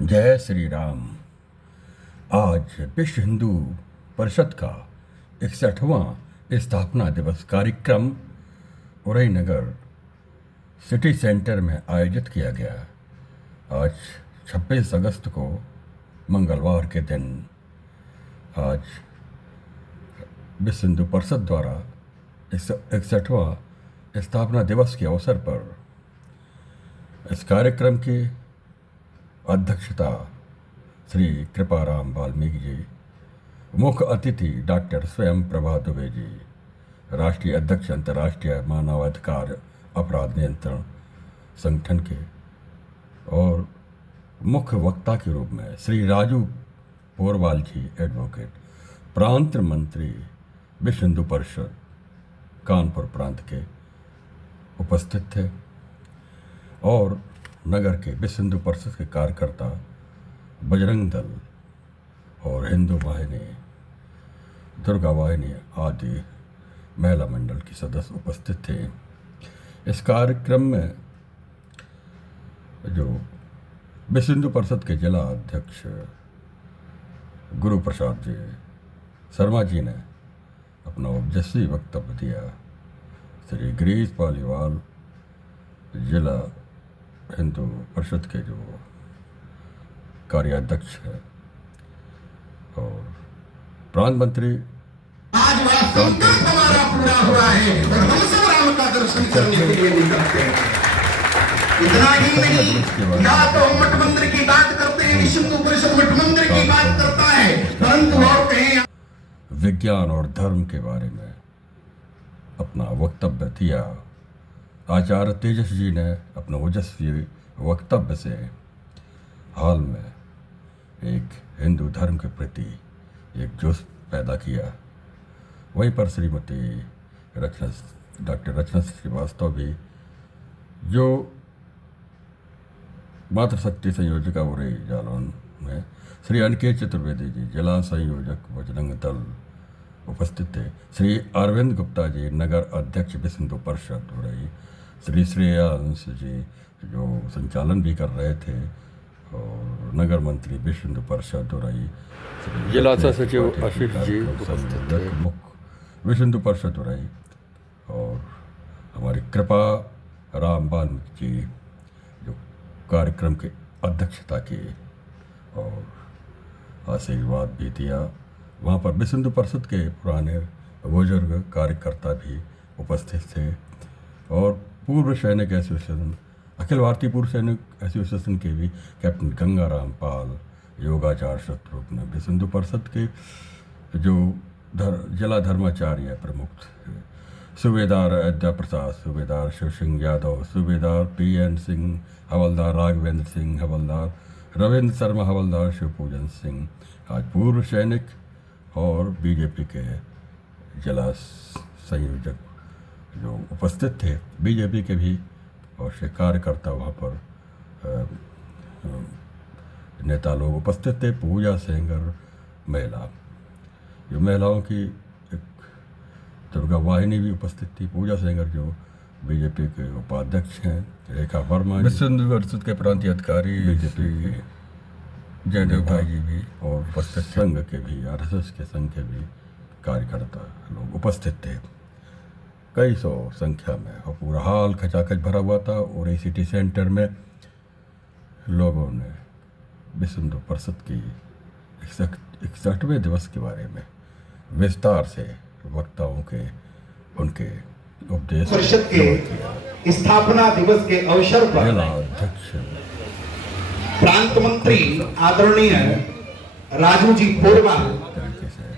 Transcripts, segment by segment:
जय श्री राम। आज विश्व हिंदू परिषद का 61वां स्थापना दिवस कार्यक्रम उरई नगर सिटी सेंटर में आयोजित किया गया। आज 26 अगस्त को मंगलवार के दिन आज विश्व हिंदू परिषद द्वारा 61वां स्थापना दिवस के अवसर पर इस कार्यक्रम की अध्यक्षता श्री कृपाराम वाल्मीकि जी, मुख्य अतिथि डॉक्टर स्वयं प्रभा दुबे जी, राष्ट्रीय अध्यक्ष अंतर्राष्ट्रीय मानवाधिकार अपराध नियंत्रण संगठन के, और मुख्य वक्ता के रूप में श्री राजू पोरवाल जी एडवोकेट, प्रांत मंत्री विश्व हिंदू परिषद कानपुर प्रांत के उपस्थित थे। और नगर के विश्व हिंदू परिषद के कार्यकर्ता, बजरंग दल और हिंदू वाहिनी, दुर्गा वाहिनी आदि महिला मंडल के सदस्य उपस्थित थे। इस कार्यक्रम में जो विश्व हिंदू परिषद के जिला अध्यक्ष गुरु प्रसाद जी शर्मा जी ने अपना ओजस्वी वक्तव्य दिया। श्री गिरीश पालीवाल जिला हिंदू परिषद के जो कार्याध्यक्ष है, और प्रांत मंत्री आज वह संकल्प हमारा पूरा हुआ है और हम सब राम का दर्शन करने के लिए निकलते हैं। इतना ही नहीं, या तो हम मठ मंदिर की बात करते हैं, विश्व हिंदू परिषद मठ मंदिर की बात करता है, परंतु और कहीं विज्ञान और धर्म के बारे में अपना वक्तव्य दिया। आचार्य तेजस जी ने अपने ओजस्वी वक्तव्य से हाल में एक हिंदू धर्म के प्रति एक जोश पैदा किया। वहीं पर श्रीमती डॉक्टर रचना श्रीवास्तव भी, जो मातृशक्ति संयोजिका उरई जालौन में, श्री अनिकेत चतुर्वेदी जी जिला संयोजक बजरंग दल उपस्थित थे। श्री अरविंद गुप्ता जी नगर अध्यक्ष विश्व हिंदू परिषद उरई, श्री श्रेयांश जी जो संचालन भी कर रहे थे, और नगर मंत्री विश्व हिंदू परिषद उरई, जिला सचिव आशीष जी उपस्थित थे, मुख्य विश्व हिंदू परिषद उरई, और हमारी कृपा राम वाल्मीकि जी जो कार्यक्रम की अध्यक्षता की और आशीर्वाद भी दिया। वहाँ पर विश्व हिंदू परिषद के पुराने बुजुर्ग कार्यकर्ता भी उपस्थित थे, और पूर्व सैनिक एसोसिएशन, अखिल भारतीय पूर्व सैनिक एसोसिएशन के भी कैप्टन गंगाराम पाल, योगाचार्य शत्रुघ्न, विश्व हिंदू परिषद के जो जिला धर्माचार्य प्रमुख, सूबेदार अयोध्या प्रसाद, सूबेदार शिव सिंह यादव, सूबेदार PN सिंह, हवलदार राघवेंद्र सिंह हवलदार, रविंद्र शर्मा हवलदार, शिवपूजन सिंह, आज पूर्व सैनिक, और बीजेपी के जिला संयोजक जो उपस्थित थे, बीजेपी के भी और से कार्यकर्ता वहाँ पर नेता लोग उपस्थित थे। पूजा सेंगर महिला, जो महिलाओं की एक दुर्गा वाहिनी भी उपस्थित थी। पूजा सेंगर जो बीजेपी के उपाध्यक्ष हैं, रेखा वर्मा विश्व हिंदू परिषद के प्रांतीय अधिकारी, बीजेपी के जयदेव भाई जी भी, और उपस्थित संघ के भी, RSS के संघ के भी कार्यकर्ता लोग उपस्थित थे, कई सौ संख्या में, और पूरा हाल खचाखच भरा हुआ था। और इस सिटी सेंटर में लोगों ने विश्व हिंदू परिषद की 61वें दिवस के बारे में विस्तार से वक्ताओं के उनके उपदेश परिषद के स्थापना दिवस के अवसर पर जिला अध्यक्ष प्रांत मंत्री आदरणीय राजू जी पोरवाल, तरीके से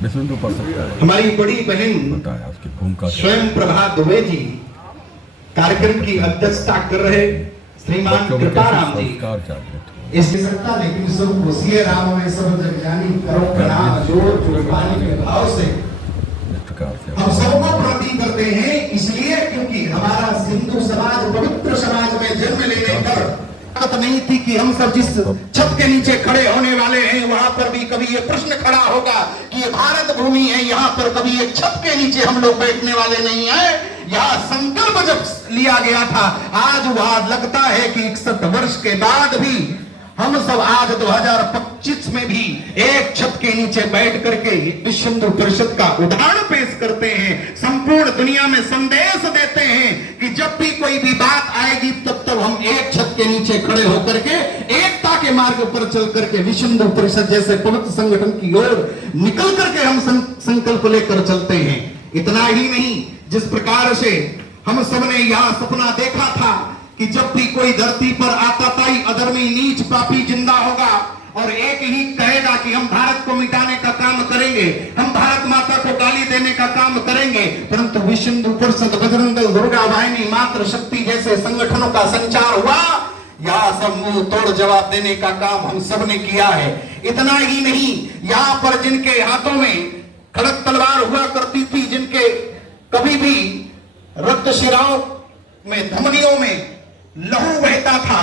विश्व हिंदू परिषद का हमारी बड़ी बहन बताया उसकी भूमिका स्वयं प्रभा दुबे जी कार्यक्रम की अध्यक्षता कर रहे श्रीमान कृपाराम जी। इस सकता लेकिन सब वसीय राम में सब जग जानी, करो प्रणाम जोड़ जुड़वानी के भाव से हम सबको प्रति करते हैं, इसलिए क्योंकि हमारा हिंदू समाज पवित्र समाज में जन्म लेने पर बात नहीं थी कि हम सब जिस छत के नीचे खड़े होने वाले हैं, वहां पर भी कभी ये प्रश्न खड़ा होगा कि ये भारत भूमि है, यहाँ पर कभी एक छत के नीचे हम लोग बैठने वाले नहीं है। यहाँ संकल्प जब लिया गया था, आज वह लगता है कि 61 वर्ष के बाद भी हम सब आज 2025 में भी एक छत के नीचे बैठ करके विश्व हिंदू परिषद का उदाहरण पेश करते हैं, संपूर्ण दुनिया में संदेश देते हैं कि जब भी कोई भी बात आएगी तब तब हम एक छत के नीचे खड़े होकर के एकता के मार्ग पर चल करके विश्व हिंदू परिषद जैसे पवित्र संगठन की ओर निकल करके हम संकल्प लेकर चलते हैं। इतना ही नहीं, जिस प्रकार से हम सबने यह सपना देखा था कि जब भी कोई धरती पर आताताई अधर्मी नीच पापी जिंदा होगा और एक ही कहेगा कि हम भारत को मिटाने का काम करेंगे, हम भारत माता को गाली देने का काम करेंगे, परंतु विश्व हिंदू परिषद, बजरंग दल, दुर्गा वाहिनी, मातृ शक्ति जैसे संगठनों का संचार हुआ, यह सब मुंह तोड़ जवाब देने का काम हम सब ने किया है। इतना ही नहीं, यहाँ पर जिनके हाथों में खड़क तलवार हुआ करती थी, जिनके कभी भी रक्त शिराओं में, धमनियों में लहू बहता था,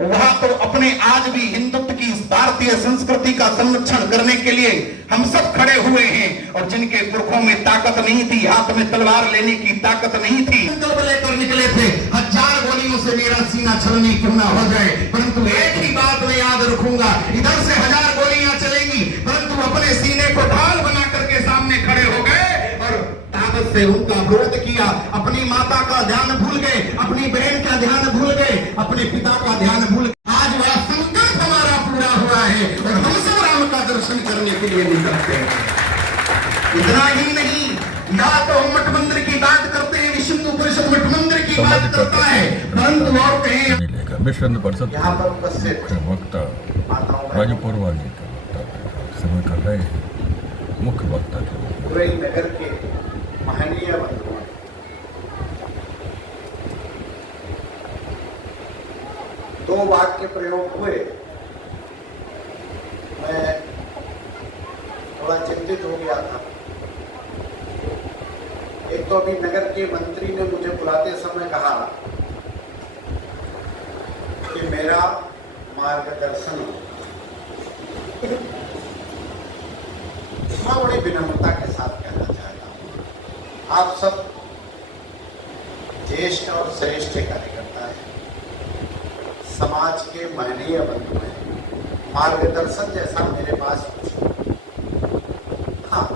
वह तो अपने आज भी हिंदुत्व की भारतीय संस्कृति का संरक्षण करने के लिए हम सब खड़े हुए हैं। और जिनके पुरखों में ताकत नहीं थी, हाथ में तलवार लेने की ताकत नहीं थी, संकल्प लेकर निकले थे, 1000 गोलियों से मेरा सीना छलनी क्यों ना हो जाए, परंतु एक ही बात मैं याद रखूंगा, इधर से 1000 गोलियां चलेंगी, परंतु अपने सीने को ढाल बना करके सामने खड़े हो गए और ताकत से उनका विरोध किया। अपनी माता का ध्यान भूल गए, अपनी बहन का ध्यान भूल गए, अपने पिता का ध्यान भूल गए। आज वह संकल्प हमारा पूरा हुआ है और हम सब राम का दर्शन करने के लिए निकलते हैं। इतना ही नहीं, या तो हम मठ मंदिर की बात करते हैं, विश्व हिंदू परिषद मठ मंदिर की बात करता है, परंतु और कहीं विश्व हिंदू परिषद यहाँ पर उपस्थित वक्ता राजू पुरवानी का वक्ता समय कर रहे हैं, मुख्य वक्ता के पूरे नगर के महनीय बंधुओं, दो वाक्य प्रयोग हुए, मैं थोड़ा चिंतित हो गया था। एक तो अभी नगर के मंत्री ने मुझे बुलाते समय कहा कि मेरा मार्गदर्शन हो। मैं बड़ी विनम्रता के साथ कहना चाहता हूँ, आप सब ज्येष्ठ और श्रेष्ठ कार्यकर्ता हैं, समाज के महनीय बंधु हैं, मार्गदर्शन जैसा मेरे पास कुछ, हाँ,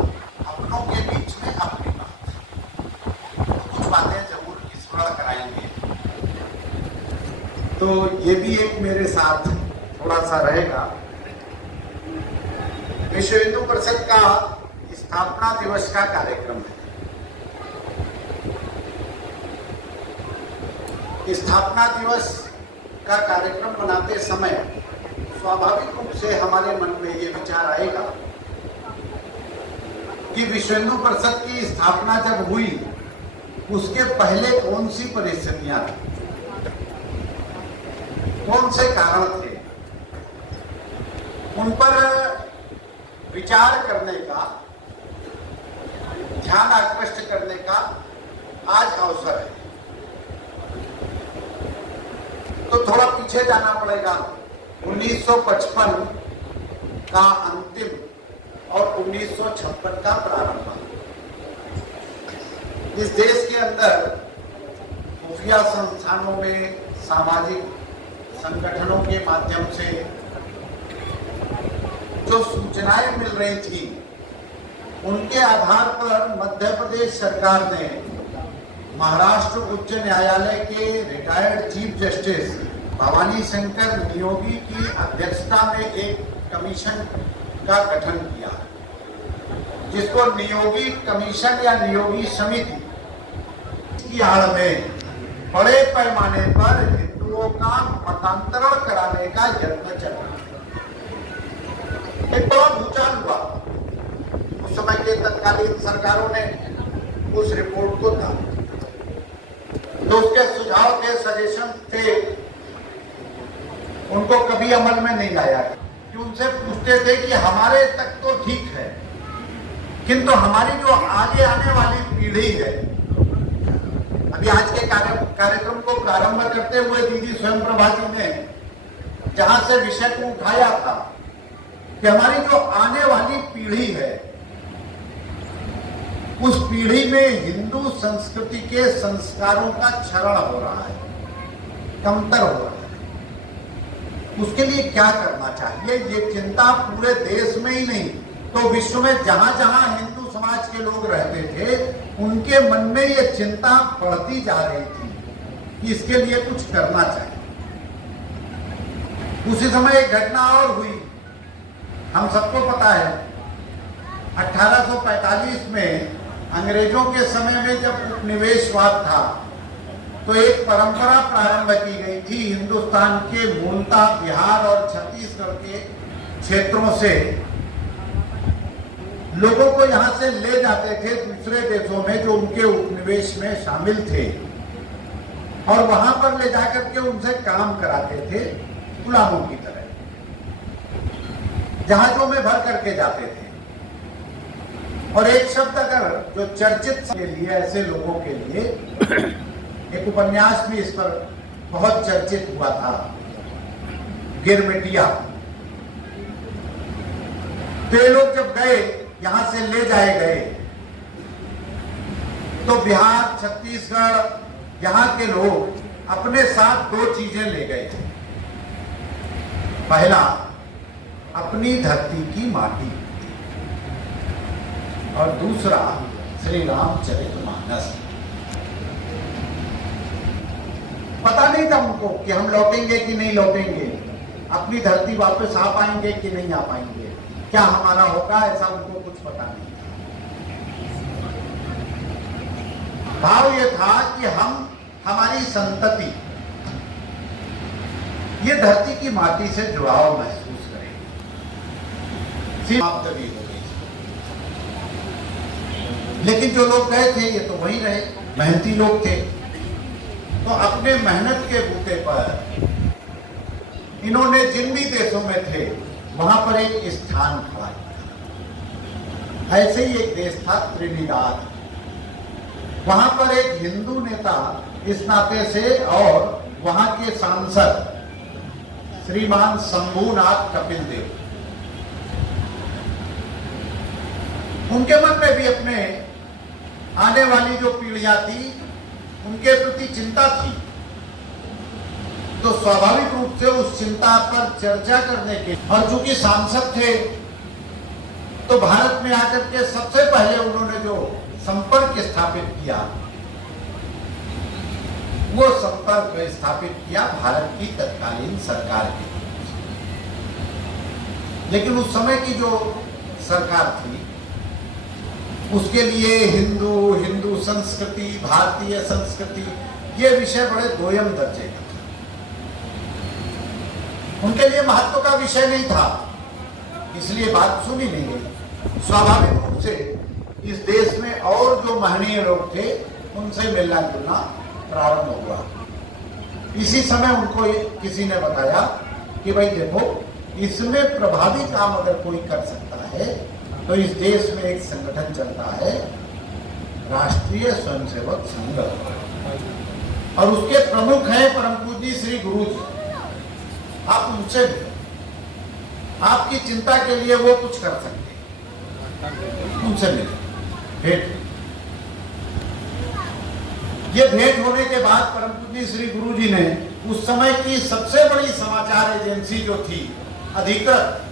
अपनों के बीच में अपनी बात, कुछ बातें जरूर स्मरण कराएंगे, तो ये भी एक मेरे साथ थोड़ा सा रहेगा। विश्व हिंदू परिषद का स्थापना दिवस का कार्यक्रम है। स्थापना दिवस का कार्यक्रम मनाते समय स्वाभाविक रूप से हमारे मन में ये विचार आएगा कि विश्व हिंदू परिषद की स्थापना जब हुई, उसके पहले कौन सी परिस्थितियां थी, कौन से कारण थे, उन पर विचार करने का, ध्यान आकृष्ट करने का आज अवसर है। तो थोड़ा पीछे जाना पड़ेगा। 1955 का अंतिम और 1956 का प्रारंभ। इस देश के अंदर खुफिया संस्थानों में, सामाजिक संगठनों के माध्यम से जो सूचनाएं मिल रही थी, उनके आधार पर मध्य प्रदेश सरकार ने महाराष्ट्र उच्च न्यायालय के retired chief justice Bhavani Shankar Niyogi की अध्यक्षता में एक कमीशन का गठन किया, जिसको नियोगी कमीशन या नियोगी समिति की आड़ में बड़े पैमाने पर हिंदुओं का मतांतरण कराने का यत्न चल रहा। एक बड़ा भूचाल हुआ। उस समय के तत्कालीन सरकारों ने उस रिपोर्ट को था, तो उसके सुझाव के सजेशन थे, उनको कभी अमल में नहीं लाया। कि उनसे पूछते थे कि हमारे तक तो ठीक है, किंतु हमारी जो आगे आने वाली पीढ़ी है, अभी आज के कार्यक्रम को प्रारंभ करते हुए दीदी स्वयं प्रभा जी ने जहां से विषय को उठाया था कि हमारी जो आने वाली पीढ़ी है, उस पीढ़ी में हिंदू संस्कृति के संस्कारों का क्षरण हो रहा है, कमतर हो रहा है। उसके लिए क्या करना चाहिए, ये चिंता पूरे देश में ही नहीं तो विश्व में जहां जहां हिंदू समाज के लोग रहते थे उनके मन में ये चिंता बढ़ती जा रही थी कि इसके लिए कुछ करना चाहिए। उसी समय एक घटना और हुई, हम सबको पता है 1845 में अंग्रेजों के समय में जब उपनिवेशवाद था तो एक परंपरा प्रारंभ की गई थी। हिंदुस्तान के मूलतः बिहार और छत्तीसगढ़ के क्षेत्रों से लोगों को यहां से ले जाते थे दूसरे देशों में जो उनके उपनिवेश में शामिल थे और वहां पर ले जाकर के उनसे काम कराते थे गुलामों की तरह, जहाजों में भर करके जाते थे। और एक शब्द अगर जो चर्चित के लिए ऐसे लोगों के लिए एक उपन्यास भी इस पर बहुत चर्चित हुआ था, गिरमिटिया। तो ये लोग जब गए यहां से ले जाए गए तो बिहार छत्तीसगढ़ यहां के लोग अपने साथ दो चीजें ले गए थे। पहला अपनी धरती की माटी और दूसरा श्री रामचरितमानस। पता नहीं था उनको कि हम लौटेंगे कि नहीं लौटेंगे, अपनी धरती वापस आ पाएंगे कि नहीं आ पाएंगे, क्या हमारा होगा, ऐसा उनको कुछ पता नहीं था। भाव ये था कि हम हमारी संतति ये धरती की माटी से जुड़ाव महसूस करेंगे। समाप्त भी हो गई, लेकिन जो लोग गए थे ये तो वहीं रहे, मेहनती लोग थे। तो अपने मेहनत के बूते पर इन्होंने जिन भी देशों में थे वहां पर एक स्थान खड़ा किया। ऐसे ही एक देश था त्रिनिदाद, वहां पर एक हिंदू नेता इस नाते से और वहां के सांसद श्रीमान शंभूनाथ कपिल देव, उनके मन में भी अपने आने वाली जो पीढ़ियां थी उनके प्रति चिंता थी। तो स्वाभाविक रूप से उस चिंता पर चर्चा करने के, और चूंकि सांसद थे तो भारत में आकर के सबसे पहले उन्होंने जो संपर्क स्थापित किया वो संपर्क स्थापित किया भारत की तत्कालीन सरकार के। लेकिन उस समय की जो सरकार थी उसके लिए हिंदू संस्कृति, भारतीय संस्कृति, ये विषय बड़े दोयम दर्जे का था, उनके लिए महत्व का विषय नहीं था, इसलिए बात सुनी नहीं गई। स्वाभाविक रूप से इस देश में और जो महनीय लोग थे उनसे मिलना जुलना प्रारंभ हुआ। इसी समय उनको किसी ने बताया कि भाई देखो, इसमें प्रभावी काम अगर कोई कर सकता है तो इस देश में एक संगठन चलता है राष्ट्रीय स्वयंसेवक संघ, और उसके प्रमुख हैं परम पूज्य श्री गुरु जी। आप उनसे आपकी चिंता के लिए वो कुछ कर सकते हैं, उनसे मिले, भेंट। ये भेंट होने के बाद परम पूज्य श्री गुरु जी ने उस समय की सबसे बड़ी समाचार एजेंसी जो थी, अधिकृत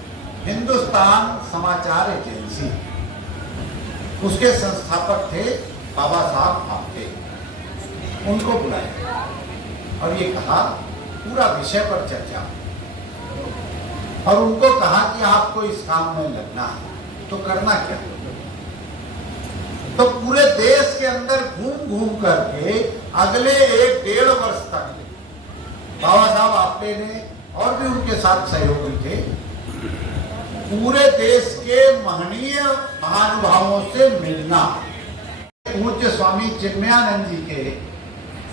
हिंदुस्तान समाचार एजेंसी, उसके संस्थापक थे बाबा साहब आपटे, उनको बुलाया और ये कहा पूरा विषय पर चर्चा, और उनको कहा कि आपको इस काम में लगना है तो करना क्या। तो पूरे देश के अंदर घूम घूम करके अगले 1-1.5 वर्ष तक बाबा साहब आपटे ने और भी उनके साथ सहयोगी थे, पूरे देश के महनीय महानुभावों से मिलना। पूज्य स्वामी चिन्मयानंद जी के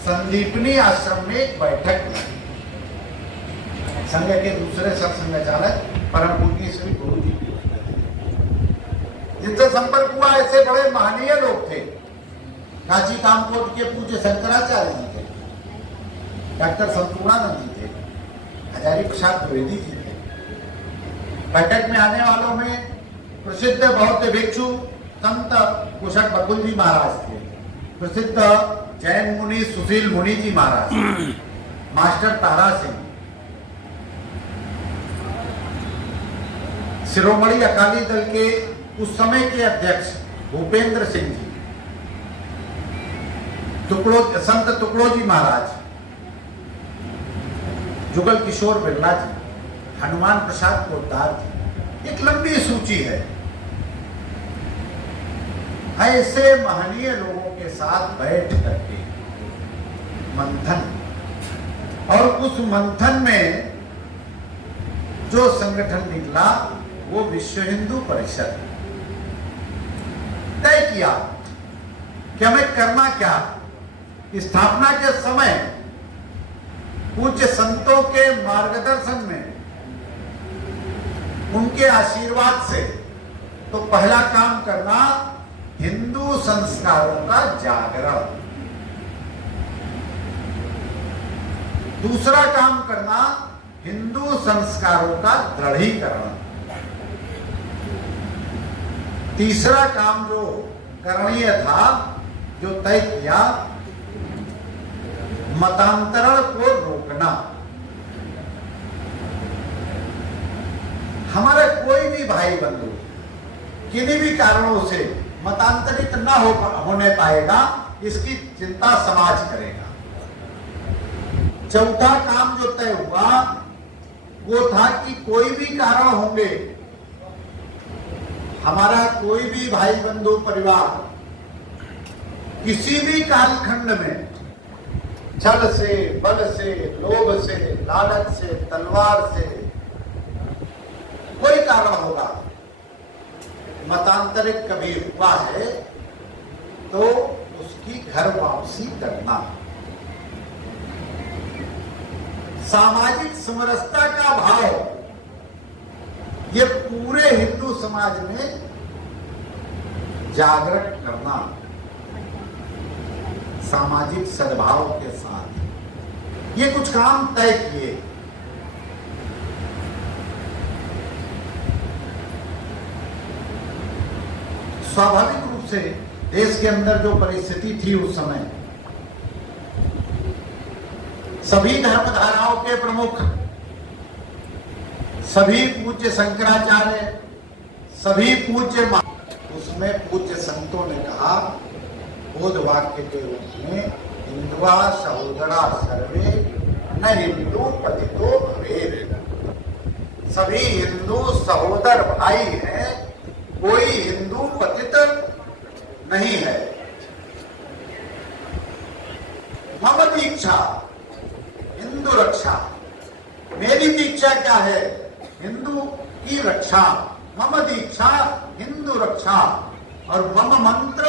संदीपनी आश्रम में एक बैठक लगी। संघ के दूसरे सरसंघचालक परम पूज्य श्री गुरु जी जिनसे संपर्क हुआ, ऐसे बड़े महनीय लोग थे। काशी कामकोट के पूज्य शंकराचार्य जी थे, डॉक्टर संपूर्णानंद जी थे, हजारी प्रसाद द्विवेदी जी थे। बैठक में आने वालों में प्रसिद्ध बौद्ध भिक्षु संत कुशक बकुल जी महाराज थे, प्रसिद्ध जैन मुनि सुशील मुनि जी महाराज, मास्टर तारा सिंह, शिरोमणि अकाली दल के उस समय के अध्यक्ष भूपेंद्र सिंह जी, संत तुकडोजी महाराज, जुगल किशोर बिरला जी, हनुमान प्रसाद पोद्दार जी, एक लंबी सूची है। ऐसे महनीय लोगों के साथ बैठ करके मंथन, और उस मंथन में जो संगठन निकला वो विश्व हिंदू परिषद। तय किया कि हमें करना क्या। स्थापना के समय पूज्य संतों के मार्गदर्शन में, उनके आशीर्वाद से, तो पहला काम करना हिंदू संस्कारों का जागरण, दूसरा काम करना हिंदू संस्कारों का दृढ़ीकरण, तीसरा काम जो करणीय था, जो तय किया, मतांतरण को रोकना। हमारे कोई भी भाई बंधु किन्हीं भी कारणों से मतांतरित न होने पाएगा, इसकी चिंता समाज करेगा। चौथा काम जो तय हुआ वो था कि कोई भी कारण होंगे, हमारा कोई भी भाई बंधु परिवार किसी भी कालखंड में छल से, बल से, लोभ से, लालच से, तलवार से कोई कारण होगा मतांतरित कभी हुआ है तो उसकी घर वापसी करना। सामाजिक समरसता का भाव ये पूरे हिंदू समाज में जागृत करना, सामाजिक सद्भाव के साथ ये कुछ काम तय किए। स्वाभाविक रूप से देश के अंदर जो परिस्थिति थी उस समय, सभी धर्मधाराओं के प्रमुख, सभी पूज्य शंकराचार्य, सभी पूज्य, उसमें पूज्य संतों ने कहा बोध वाक्य के रूप में, हिंदुआ सहोदरा सर्वे न हिंदू पतितो भवेत्। सभी हिंदू सहोदर भाई हैं, कोई हिंदू पतित नहीं है। मम दीक्षा हिंदू रक्षा, मेरी दीक्षा क्या है? हिंदू की रक्षा। मम दीक्षा हिंदू रक्षा, और मम मंत्र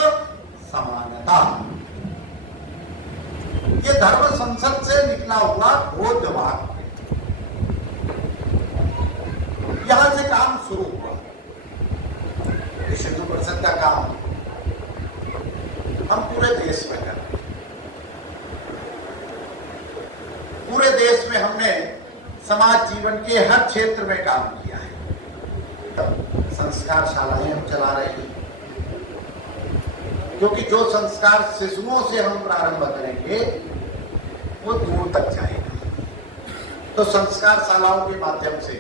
समानता। ये धर्म संसद से निकला हुआ बोध वाक्य, यहां से काम शुरू हुआ। विश्व हिंदू परिषद का काम हम पूरे देश में कर, पूरे देश में हमने समाज जीवन के हर क्षेत्र में काम किया है। संस्कार शालाएं हम चला रहे हैं, क्योंकि जो संस्कार शिशुओं से हम प्रारंभ करेंगे वो दूर तक जाएगा। तो संस्कार शालाओं के माध्यम से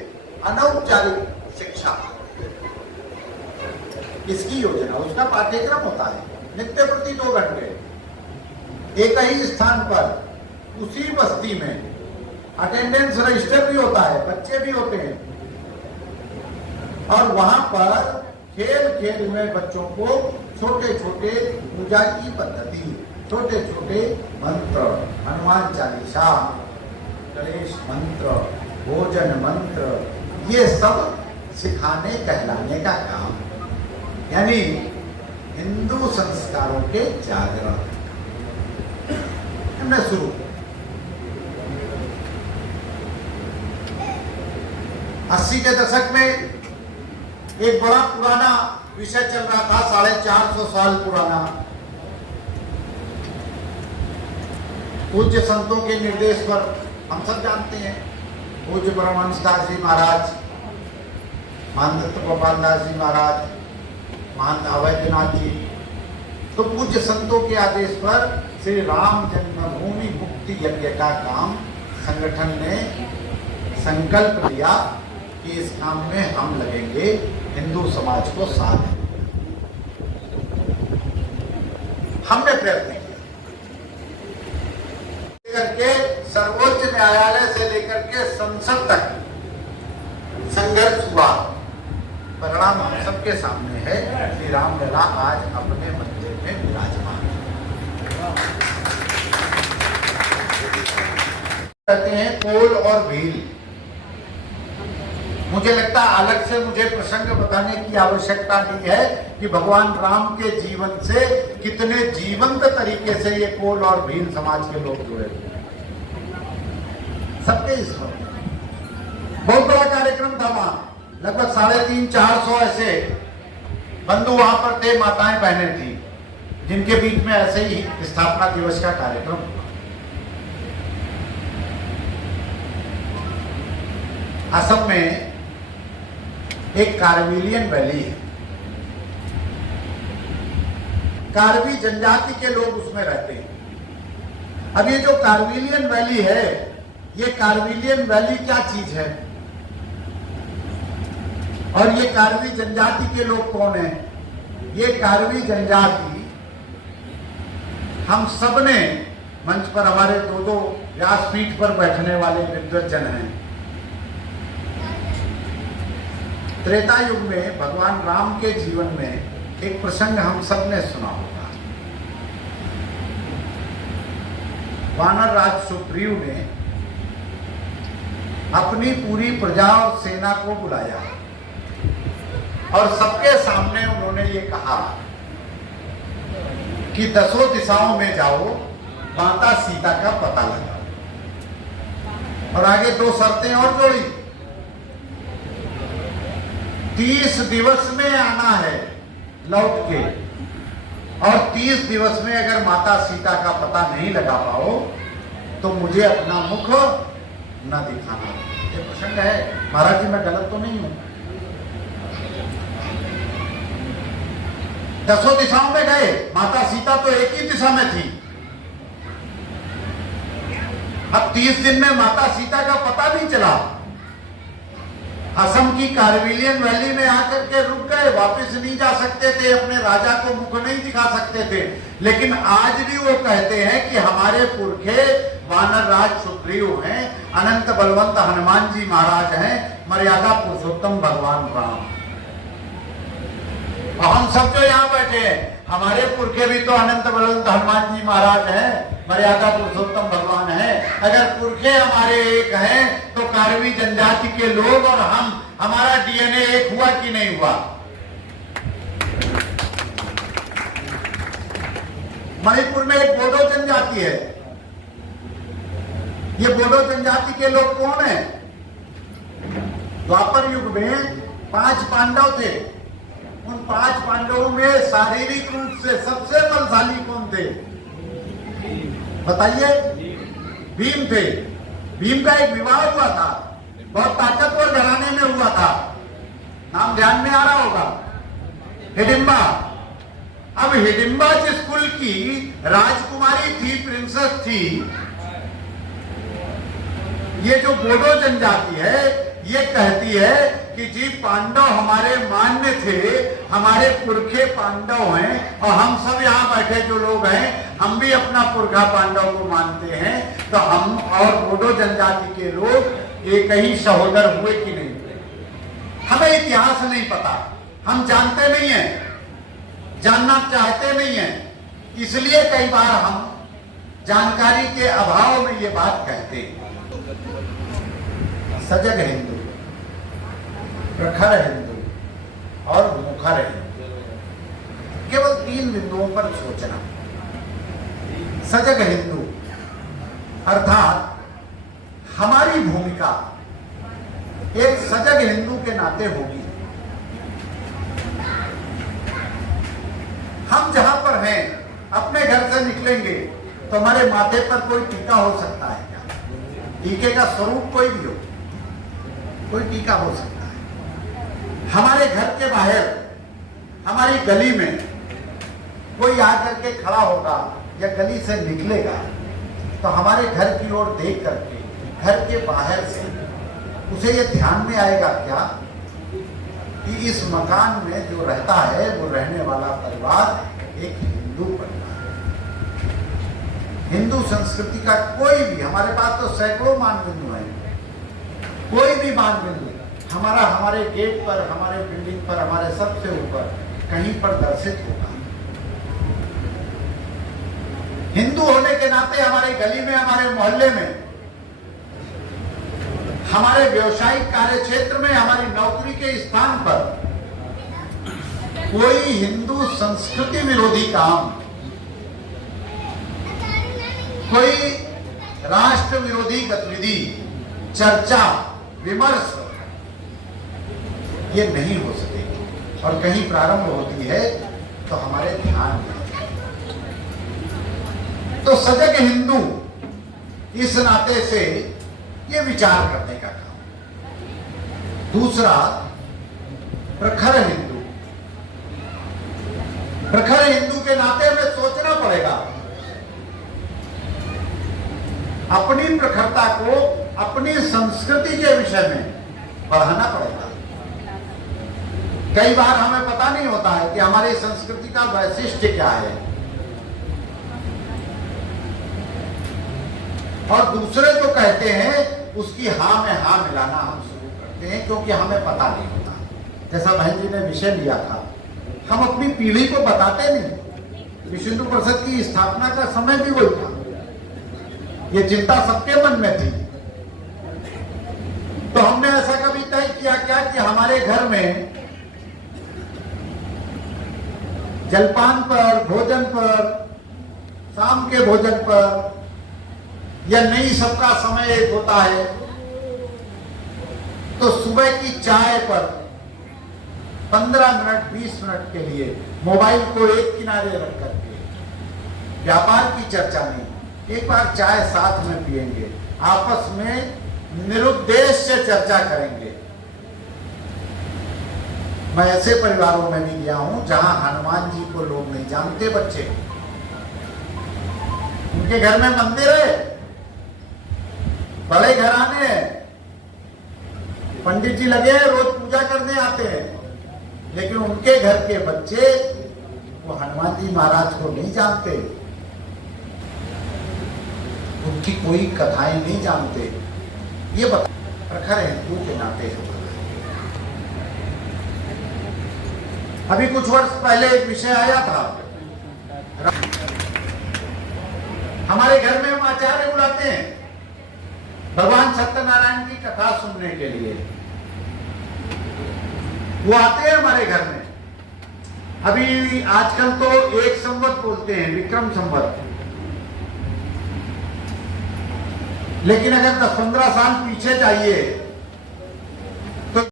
अनौपचारिक शिक्षा, इसकी योजना, उसका पाठ्यक्रम होता है नित्य प्रति 2 घंटे एक ही स्थान पर उसी बस्ती में। अटेंडेंस रजिस्टर भी होता है, बच्चे भी होते हैं, और वहां पर खेल खेल में बच्चों को छोटे छोटे पूजा की पद्धति, छोटे छोटे मंत्र, हनुमान चालीसा, गणेश मंत्र, भोजन मंत्र, ये सब सिखाने कहलाने का काम, यानी हिंदू संस्कारों के जागरण हमने शुरू। अस्सी के दशक में एक बड़ा पुराना विषय चल रहा था, 450 साल पुराना। पूज्य संतों के निर्देश पर, हम सब जानते हैं, पूज्य परमहंस दास जी महाराज, महंत गोपाल दास जी महाराज, महंत अवैधनाथ जी, तो पूज्य संतों के आदेश पर श्री राम जन्मभूमि मुक्ति यज्ञ का काम संगठन ने संकल्प लिया कि इस काम में हम लगेंगे, हिंदू समाज को साथ हमने प्रयत्न किया। करके सर्वोच्च न्यायालय से लेकर के संसद तक संघर्ष हुआ, परिणाम हम सबके सामने है। श्री रामलला आज अपने मंदिर में विराजमान कहते हैं कोल और भील। मुझे लगता है अलग से मुझे प्रसंग बताने की आवश्यकता नहीं है कि भगवान राम के जीवन से कितने जीवंत तरीके से ये कोल और भील समाज के लोग जुड़े हुए सबके इस बहुत बड़ा कार्यक्रम था। वहां लगभग 350-400 ऐसे बंधु वहां पर थे, माताएं बहनें थी, जिनके बीच में ऐसे ही स्थापना दिवस का कार्यक्रम हुआ। असम में एक कार्बिलियन वैली है, कार्बी जनजाति के लोग उसमें रहते हैं। अब ये जो कार्बिलियन वैली है, ये कार्बिलियन वैली क्या चीज है और ये कार्बी जनजाति के लोग कौन हैं? ये कार्बी जनजाति हम सब ने मंच पर हमारे दो व्यासपीठ पर बैठने वाले विद्वज्जन हैं। त्रेता युग में भगवान राम के जीवन में एक प्रसंग हम सब ने सुना होगा। वानर राज सुग्रीव ने अपनी पूरी प्रजा और सेना को बुलाया और सबके सामने उन्होंने ये कहा कि 10 दिशाओं में जाओ, माता सीता का पता लगाओ। और आगे 2 शर्तें और जोड़ी, 30 दिवस में आना है लौट के, और 30 दिवस में अगर माता सीता का पता नहीं लगा पाओ तो मुझे अपना मुख न दिखाना। ये प्रसंग है। महाराज जी, मैं गलत तो नहीं हूं? 10 दिशाओं में गए, माता सीता तो एक ही दिशा में थी। अब 30 दिन में माता सीता का पता नहीं चला। असम की कार्बिलियन वैली में आकर के रुक गए, वापस नहीं जा सकते थे, अपने राजा को मुख नहीं दिखा सकते थे। लेकिन आज भी वो कहते हैं कि हमारे पुरखे वानर राज सुग्रीव हैं, अनंत बलवंत हनुमान जी महाराज हैं, मर्यादा पुरुषोत्तम भगवान राम। और हम सब जो यहाँ बैठे हैं, हमारे पुरखे भी तो अनंत बलवंत हनुमान जी महाराज हैं, मर्यादा पुरुषोत्तम भगवान है। अगर पुरखे हमारे एक हैं तो कार्बी जनजाति के लोग और हमारा डीएनए एक हुआ कि नहीं हुआ? मणिपुर में एक बोडो जनजाति है। ये बोडो जनजाति के लोग कौन है? द्वापर युग में 5 पांडव थे। उन 5 पांडवों में शारीरिक रूप से सबसे बलशाली कौन थे? बताइए। भीम थे। भीम का एक विवाह हुआ था, बहुत ताकतवर घराने में हुआ था, नाम ध्यान में आ रहा होगा, हिडिंबा। अब हिडिंबा जिस कुल की राजकुमारी थी, प्रिंसेस थी, ये जो बोडो जनजाति है ये कहती है कि जी पांडव हमारे मान्य थे, हमारे पुरखे पांडव हैं, और हम सब यहाँ बैठे जो लोग हैं हम भी अपना पुरखा पांडव को मानते हैं। तो हम और बोडो जनजाति के लोग एक ही सहोदर हुए कि नहीं हुए? हमें इतिहास नहीं पता, हम जानते नहीं हैं, जानना चाहते नहीं हैं, इसलिए कई बार हम जानकारी के अभाव में ये बात कहते हैं। सजग हिंदू, प्रखर हिंदू और मुखर हिंदू, केवल 3 बिंदुओं पर सोचना। सजग हिंदू अर्थात हमारी भूमिका एक सजग हिंदू के नाते होगी। हम जहां पर हैं, अपने घर से निकलेंगे तो हमारे माथे पर कोई टीका हो सकता है क्या? टीके का स्वरूप कोई भी हो, कोई टीका हो सकता है। हमारे घर के बाहर, हमारी गली में कोई आकर के खड़ा होगा या गली से निकलेगा तो हमारे घर की ओर देख करके घर के बाहर से उसे ये ध्यान में आएगा क्या कि इस मकान में जो रहता है वो रहने वाला परिवार एक हिंदू परिवार है। हिंदू संस्कृति का कोई भी, हमारे पास तो सैकड़ों मानबिंदु हैं, कोई भी मानबिंदु हमारे गेट पर, हमारे बिल्डिंग पर, हमारे सबसे ऊपर कहीं पर दर्शित होगा। हिंदू होने के नाते हमारे गली में, हमारे मोहल्ले में, हमारे व्यवसायिक कार्य क्षेत्र में, हमारी नौकरी के स्थान पर कोई हिंदू संस्कृति विरोधी काम, कोई राष्ट्र विरोधी गतिविधि, चर्चा, विमर्श ये नहीं हो सकेगी। और कहीं प्रारंभ होती है तो हमारे ध्यान में, तो सजग हिंदू इस नाते से ये विचार करने का काम। दूसरा, प्रखर हिंदू, प्रखर हिंदू के नाते हमें सोचना पड़ेगा, अपनी प्रखरता को अपनी संस्कृति के विषय में बढ़ाना पड़ेगा। कई बार हमें पता नहीं होता है कि हमारी संस्कृति का वैशिष्ट्य क्या है, और दूसरे जो कहते हैं उसकी हाँ में हाँ मिलाना हम शुरू करते हैं, क्योंकि हमें पता नहीं होता। जैसा बहन जी ने विषय लिया था, हम अपनी पीढ़ी को बताते नहीं। विश्व हिंदू परिषद की स्थापना का समय भी वही था, ये चिंता सबके मन में थी। तो हमने ऐसा कभी तय किया क्या कि हमारे घर में जलपान पर, भोजन पर, शाम के भोजन पर, या नहीं सबका समय एक होता है, तो सुबह की चाय पर 15 मिनट 20 मिनट के लिए मोबाइल को एक किनारे रख करके व्यापार की चर्चा नहीं, एक बार चाय साथ में पिएंगे, आपस में निरुद्देश्य चर्चा करेंगे। मैं ऐसे परिवारों में भी गया हूं जहां हनुमान जी को लोग नहीं जानते, बच्चे, उनके घर में मंदिर है, बड़े घराने हैं, पंडित जी लगे हैं, रोज पूजा करने आते हैं, लेकिन उनके घर के बच्चे वो हनुमान जी महाराज को नहीं जानते, उनकी कोई कथाएं नहीं जानते। ये प्रखर हिंदू के नाते है। अभी कुछ वर्ष पहले एक विषय आया था, हमारे घर में हम आचार्य बुलाते हैं भगवान सत्यनारायण की कथा सुनने के लिए, वो आते हैं हमारे घर में। अभी आजकल तो एक संवत बोलते हैं, विक्रम संवत, लेकिन अगर 10-15 साल पीछे जाइए